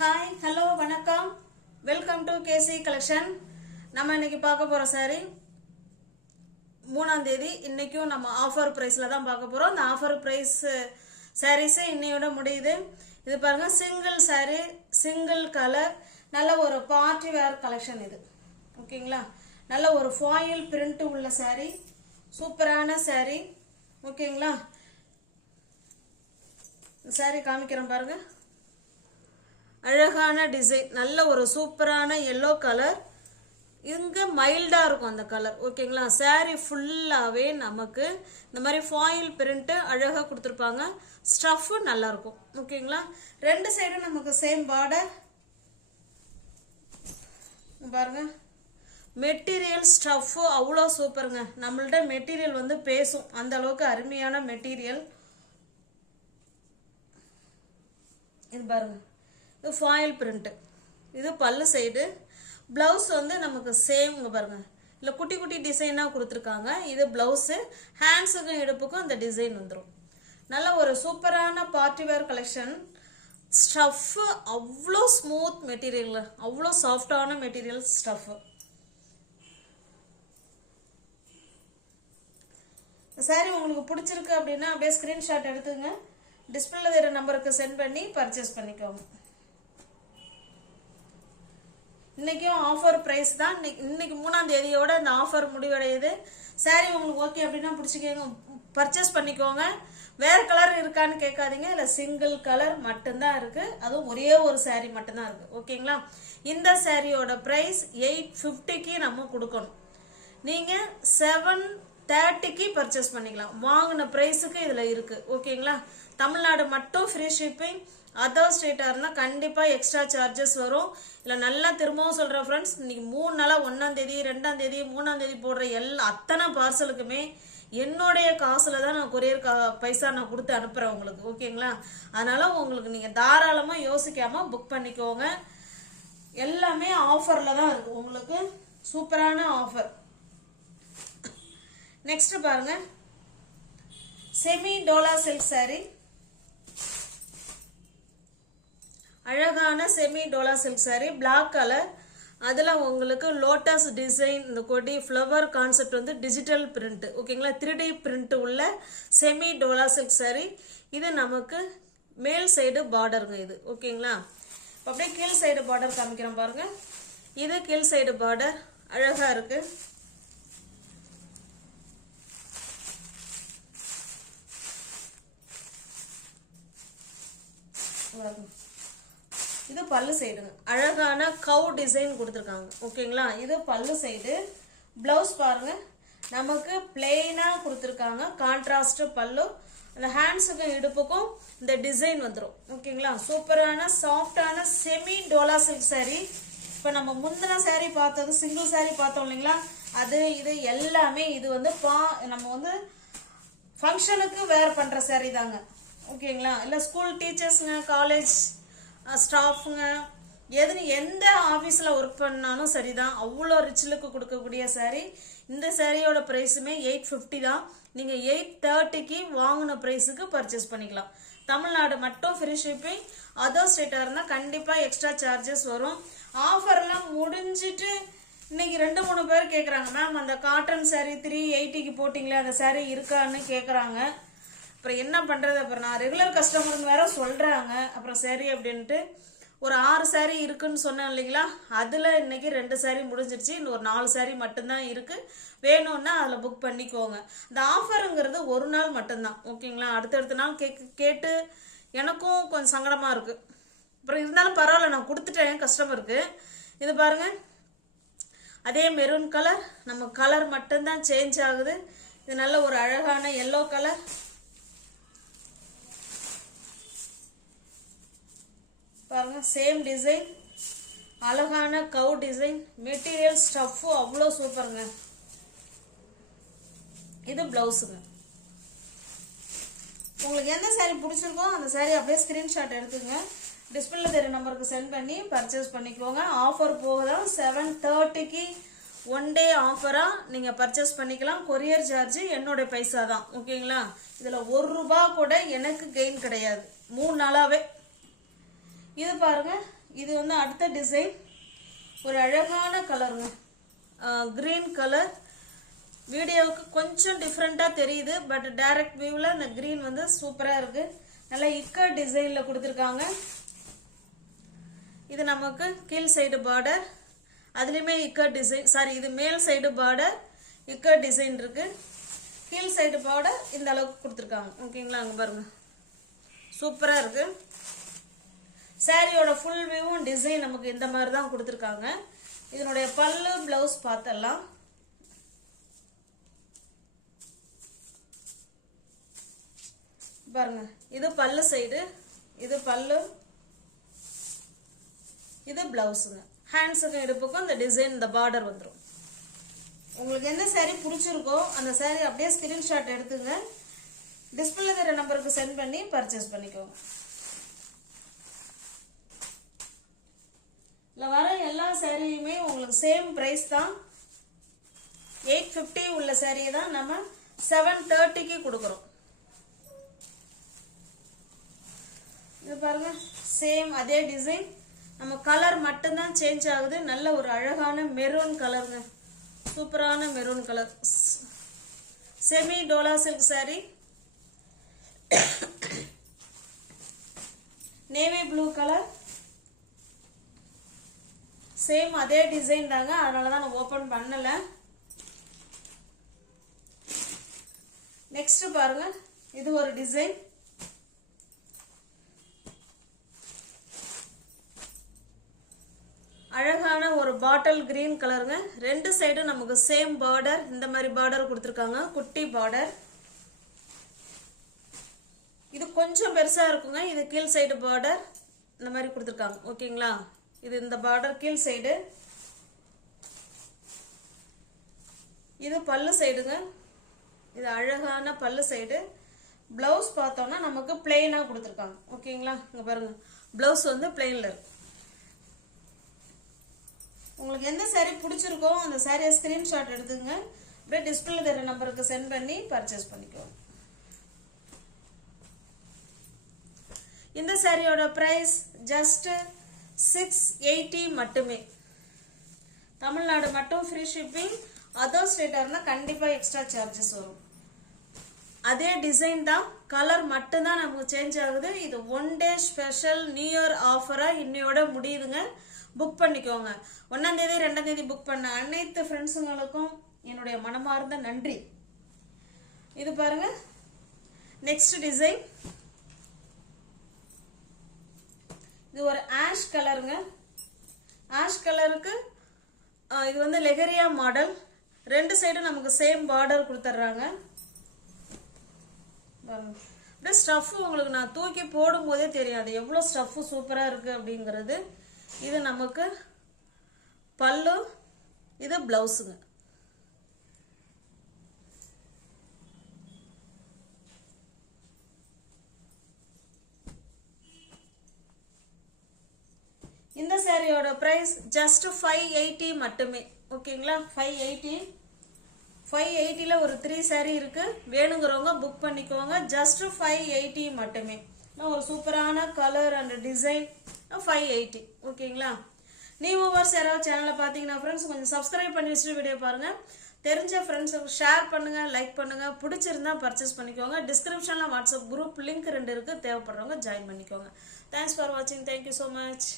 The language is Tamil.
ஹாய் ஹலோ வணக்கம் வெல்கம் டு கேசி கலெக்ஷன். நம்ம இன்னைக்கு பார்க்க போகிற சாரி 3ஆம் தேதி. இன்றைக்கும் நம்ம ஆஃபர் ப்ரைஸில் தான் பார்க்க போகிறோம். இந்த ஆஃபர் ப்ரைஸ் சாரீஸு இன்னையோட முடியுது. இது பாருங்கள், சிங்கிள் சாரீ, சிங்கிள் கலர், நல்ல ஒரு பார்ட்டி வேர் கலெக்ஷன் இது. ஓகேங்களா, நல்ல ஒரு ஃபாயில் பிரிண்ட் உள்ள சாரீ, சூப்பரான சாரீ. ஓகேங்களா, சாரீ காமிக்கிறேன் பாருங்கள். அழகான டிசைன், நல்ல ஒரு சூப்பரான எல்லோ கலர். இங்கே மைல்டாக இருக்கும் அந்த கலர். ஓகேங்களா, சாரீ ஃபுல்லாகவே நமக்கு இந்த மாதிரி ஃபாயில் பிரிண்ட்டு அழகாக கொடுத்துருப்பாங்க. ஸ்டஃப்பு நல்லாயிருக்கும். ஓகேங்களா, ரெண்டு சைடும் நமக்கு சேம் பார்டர். பாருங்க, மெட்டீரியல் ஸ்டஃப்பு அவ்வளோ சூப்பருங்க. நம்மள்ட்ட மெட்டீரியல் வந்து பேசும், அந்த அளவுக்கு அருமையான மெட்டீரியல். இது பாருங்க, இது ஃபாயில் பிரிண்ட்டு. இது பல்லு சைடு. ப்ளவுஸ் வந்து நமக்கு சேம். இங்கே பாருங்கள், இல்லை குட்டி குட்டி டிசைனாக கொடுத்துருக்காங்க. இது ப்ளவுஸு. ஹேண்ட்ஸுக்கும் இடுப்புக்கும் இந்த டிசைன் வந்துடும். நல்ல ஒரு சூப்பரான பார்ட்டி வேர் கலெக்ஷன். ஸ்டஃப்பு அவ்வளோ ஸ்மூத் மெட்டீரியல், அவ்வளோ சாஃப்டான மெட்டீரியல் ஸ்டஃப்பு. சாரி உங்களுக்கு பிடிச்சிருக்கு அப்படின்னா அப்படியே ஸ்க்ரீன்ஷாட் எடுத்துங்க. டிஸ்பிளேல வேறு நம்பருக்கு சென்ட் பண்ணி பர்ச்சேஸ் பண்ணிக்கோங்க. இன்றைக்கும் ஆஃபர் ப்ரைஸ் தான். இன்னைக்கு 3ஆம் தேதியோட இந்த ஆஃபர் முடிவடையுது. சாரீ உங்களுக்கு ஓகே அப்படின்னா பிடிச்சிக்கோங்க, பர்ச்சேஸ் பண்ணிக்கோங்க. வேறு கலர் இருக்கான்னு கேட்காதீங்க. இல்லை, சிங்கிள் கலர் மட்டும்தான் இருக்குது. அதுவும் ஒரே ஒரு சாரீ மட்டும்தான் இருக்குது. ஓகேங்களா, இந்த சாரியோட ப்ரைஸ் 850க்கு நம்ம கொடுக்கணும். நீங்கள் 730க்கு பர்ச்சேஸ் பண்ணிக்கலாம். வாங்கின ப்ரைஸுக்கு இதில் இருக்குது. ஓகேங்களா, தமிழ்நாடு மட்டும் ஃப்ரீ ஷிப்பிங். அதர் ஸ்டேட்டாக இருந்தால் கண்டிப்பாக எக்ஸ்ட்ரா சார்ஜஸ் வரும். இல்லை, நல்லா திரும்பவும் சொல்கிறேன் ஃப்ரெண்ட்ஸ், இன்னைக்கு 3 நாளாக 1ஆம் தேதி 2ஆம் தேதி 3ஆம் தேதி போடுற அத்தனை பார்சலுக்குமே என்னுடைய காசில் தான் நான் கொரியர் பைசா நான் கொடுத்து அனுப்புகிறேன் உங்களுக்கு. ஓகேங்களா, அதனால் உங்களுக்கு நீங்கள் தாராளமாக யோசிக்காமல் புக் பண்ணிக்கோங்க. எல்லாமே ஆஃபரில் தான் இருக்குது உங்களுக்கு. சூப்பரான ஆஃபர். நெக்ஸ்ட் பாருங்க, செமி டோலா சில்க் சாரி. அழகான semi dola silk sari, black colour. அதில் உங்களுக்கு லோட்டஸ் டிசைன், இந்த கொடி ஃப்ளவர் கான்செப்ட் வந்து டிஜிட்டல் பிரிண்ட். ஓகேங்களா, 3D பிரிண்ட் உள்ள செமி டோலா சில்க் சாரி. இது நமக்கு மேல் சைடு பார்டருங்க இது. ஓகேங்களா, அப்படியே கீழ் சைடு பார்டர் காமிக்கிறேன் பாருங்க. இது கீழ் சைடு பார்டர் அழகாக இருக்கு. இது பல்லு சைடுங்க, அழகான கவு டிசைன் கொடுத்துருக்காங்க. ஓகேங்களா, இது பல்லு சைடு. பிளவுஸ் பாருங்க, நமக்கு பிளெயினாக கொடுத்துருக்காங்க. கான்ட்ராஸ்ட் பல்லு. அந்த ஹேண்ட்ஸுக்கும் இடுப்புக்கும் இந்த டிசைன் வந்துடும். ஓகேங்களா, சூப்பரான சாஃப்டான செமி டோலா சில்க் சாரி. இப்போ நம்ம முந்தின சாரி பார்த்தது சிங்கிள் சாரி பார்த்தோம் இல்லைங்களா, அது இது எல்லாமே இது வந்து நம்ம வந்து ஃபங்க்ஷனுக்கு வேர் பண்ணுற சாரி தாங்க. ஓகேங்களா, இல்லை ஸ்கூல் டீச்சர்ஸுங்க, காலேஜ் ஸ்டாஃபுங்க, எந்த ஆஃபீஸில் ஒர்க் பண்ணாலும் சரிதான். அவ்வளோ ரிச் லுக்கு கொடுக்கக்கூடிய சாரீ. இந்த சாரியோட ப்ரைஸுமே 850 தான். நீங்கள் 830க்கு வாங்கின ப்ரைஸுக்கு பர்ச்சேஸ் பண்ணிக்கலாம். தமிழ்நாடு மட்டும் ஃப்ரீ ஷிப்பிங். அதர் ஸ்டேட்டாக இருந்தால் கண்டிப்பாக எக்ஸ்ட்ரா சார்ஜஸ் வரும். ஆஃபர்லாம் முடிஞ்சிட்டு இன்னைக்கு 2-3 பேர் கேட்குறாங்க, மேம் அந்த காட்டன் சாரீ 380க்கு போட்டிங்களே, அந்த சாரீ இருக்கான்னு கேட்குறாங்க. அப்புறம் என்ன பண்ணுறது, அப்புறம் நான் ரெகுலர் கஸ்டமருங்க வேற சொல்கிறாங்க. அப்புறம் சரி அப்படின்ட்டு ஒரு 6 சாரீ இருக்குன்னு சொன்னேன் இல்லைங்களா, அதில் இன்னைக்கு 2 சாரீ முடிஞ்சிருச்சு. இன்னும் ஒரு 4 சாரீ மட்டும்தான் இருக்குது. வேணும்னா அதில் புக் பண்ணிக்கோங்க. இந்த ஆஃபருங்கிறது ஒரு நாள் மட்டும்தான். ஓகேங்களா, அடுத்தடுத்த நாள் கேட்டு எனக்கும் கொஞ்சம் சங்கடமாக இருக்குது. அப்புறம் இருந்தாலும் பரவாயில்ல, நான் கொடுத்துட்டேன் கஸ்டமருக்கு. இது பாருங்கள், அதே மெரூன் கலர். நம்ம கலர் மட்டும்தான் சேஞ்ச் ஆகுது. இது நல்ல ஒரு அழகான எல்லோ கலர். பாருங்க, சேம் டிசைன், அழகான கவு டிசைன். மெட்டீரியல் ஸ்டஃப்பு அவ்வளோ சூப்பருங்க. இது பிளவுஸுங்க. உங்களுக்கு எந்த சாரீ பிடிச்சிருக்கோ அந்த சாரீ அப்படியே ஸ்கிரீன்ஷாட் எடுத்துங்க. டிஸ்பிளேல தெரிய நம்பருக்கு சென்ட் பண்ணி பர்ச்சேஸ் பண்ணிக்கோங்க. ஆஃபர் போகுதான் 730க்கு 1 டே ஆஃபராக நீங்கள் பர்ச்சேஸ் பண்ணிக்கலாம். கொரியர் சார்ஜ் என்னோட பைசா தான். ஓகேங்களா, இதில் ₹1 கூட எனக்கு கெயின் கிடையாது 3 நாளாகவே. இது பாருங்க, இது வந்து அடுத்த டிசைன். ஒரு அழகான கலருங்க, கிரீன் கலர். வீடியோவுக்கு கொஞ்சம் டிஃப்ரெண்ட்டாக தெரியுது, பட் டைரக்ட் வியூவில் இந்த கிரீன் வந்து சூப்பராக இருக்குது. நல்லா இக்கட் டிசைனில் கொடுத்துருக்காங்க. இது நமக்கு கீழ் சைடு பார்டர், அதுலேயுமே இக்கட் டிசைன். சாரி, இது மேல் சைடு பார்டர், இக்கட் டிசைன் இருக்குது. கீழ் சைடு பார்டர் இந்த அளவுக்கு கொடுத்துருக்காங்க. ஓகேங்களா, அங்கே பாருங்கள், சூப்பராக இருக்குது. சாரியோட ஃபுல் வியூவும் டிசைன் நமக்கு இந்த மாதிரி தான் கொடுத்துருக்காங்க. இதனுடைய பல்லு ப்ளவுஸ் பார்த்தலாம். பாருங்க, இது பல்லு சைடு, இது பல்லு, இது பிளவுஸுங்க. ஹேண்ட்ஸுக்கும் இடுப்புக்கும் இந்த டிசைன், இந்த பார்டர் வந்துடும். உங்களுக்கு எந்த சாரீ பிடிச்சிருக்கோ அந்த சாரீ அப்படியே ஸ்கிரீன்ஷாட் எடுத்துங்க, டிஸ்பிளே தர நம்பருக்கு சென்ட் பண்ணி பர்ச்சேஸ் பண்ணிக்கோங்க. இதில் வர எல்லா சாரியுமே உங்களுக்கு சேம் ப்ரைஸ் தான். 850 உள்ள சாரியை தான் நம்ம 730க்கு கொடுக்குறோம். இது பாருங்க, சேம் அதே டிசைன், நம்ம கலர் மட்டும்தான் சேஞ்ச் ஆகுது. நல்ல ஒரு அழகான மெரூன் கலருங்க, சூப்பரான maroon colour. Semi dola silk sorry, navy blue colour, same அதே டிசைன் தாங்க, அதனால தான் நான் ஓப்பன் பண்ணல. நெக்ஸ்ட் பாருங்க, இது ஒரு டிசைன். அழகான ஒரு பாட்டில் கிரீன் கலருங்க. ரெண்டு சைடும் நமக்கு சேம் பார்டர், இந்த மாதிரி பார்டர் கொடுத்துருக்காங்க, குட்டி பார்டர். இது கொஞ்சம் பெருசா இருக்குங்க. இது கீழ் சைடு பார்டர் இந்த மாதிரி கொடுத்துருக்காங்க. ஓகேங்களா, இது இந்த பார்டர் கீழ் சைடு. இது பல்லு சைடுங்க, இது அழகான பல்லு சைடு. பிளவுஸ் பார்த்தோம்னா நமக்கு பிளெயினா கொடுத்துருக்காங்க. ஓகேங்களா, இங்க பாருங்க, பிளவுஸ் வந்து பிளெயின்ல இருக்கு. உங்களுக்கு எந்த சாரீ பிடிச்சிருக்கோ அந்த சாரியை ஸ்கிரீன்ஷாட் எடுத்துங்க, அப்படியே டிஸ்பிளே தர நம்பருக்கு சென்ட் பண்ணி பர்ச்சேஸ் பண்ணிக்கோங்க. இந்த சாரியோட பிரைஸ் ஜஸ்ட் 680 மட்டுமே. தமிழ்நாடு மட்டும் ஃப்ரீ ஷிப்பிங். அதர் ஸ்டேட்டாக இருந்தால் கண்டிப்பாக எக்ஸ்ட்ரா சார்ஜஸ் வரும். அதே டிசைன் தான், கலர் மட்டும்தான் நமக்கு சேஞ்ச் ஆகுது. இது 1 டே ஸ்பெஷல் நியூ இயர் ஆஃபராக இன்னையோட முடியுதுங்க. புக் பண்ணிக்கோங்க. 1ஆம் தேதி 2ஆம் தேதி புக் பண்ண அனைத்து ஃப்ரெண்ட்ஸுங்களுக்கும் என்னுடைய மனமார்ந்த நன்றி. இது பாருங்க, நெக்ஸ்ட் டிசைன். இது ஒரு ஆஷ் கலருங்க. ஆஷ் கலருக்கு இது வந்து லெகரியா மாடல். ரெண்டு சைடும் நமக்கு சேம் பார்டர் கொடுத்துட்றாங்க. அப்படியே ஸ்டஃப் உங்களுக்கு நான் தூக்கி போடும் போதே தெரியாது எவ்வளோ ஸ்டஃப் சூப்பராக இருக்குது அப்படிங்கிறது. இது நமக்கு பல்லு, இது பிளவுஸுங்க. இந்த சாரியோட பிரைஸ் ஜஸ்ட் 580 மட்டுமே. ஓகேங்களா, 580. 580ல ஒரு 3 சாரி இருக்கு. வேணுங்கிறவங்க புக் பண்ணிக்கோங்க. ஜஸ்ட் 580 மட்டுமே. ஒரு சூப்பரான கலர் அண்ட் டிசைன். 580. ஓகேங்களா, நியூ வியூவர்ஸ் யாராவது சேனலை பார்த்தீங்கன்னா ஃப்ரெண்ட்ஸ் கொஞ்சம் சப்ஸ்கிரைப் பண்ணி வச்சுட்டு வீடியோ பாருங்க. தெரிஞ்ச ஃப்ரெண்ட்ஸுக்கு ஷேர் பண்ணுங்க, லைக் பண்ணுங்க. பிடிச்சிருந்தா பர்ச்சேஸ் பண்ணிக்கோங்க. டிஸ்கிரிப்ஷன்ல வாட்ஸ்அப் குரூப் லிங்க் 2 இருக்கு, தேவைப்படுறவங்க ஜாயின் பண்ணிக்கோங்க. தேங்க்ஸ் ஃபார் வாட்சிங். Thank you so much.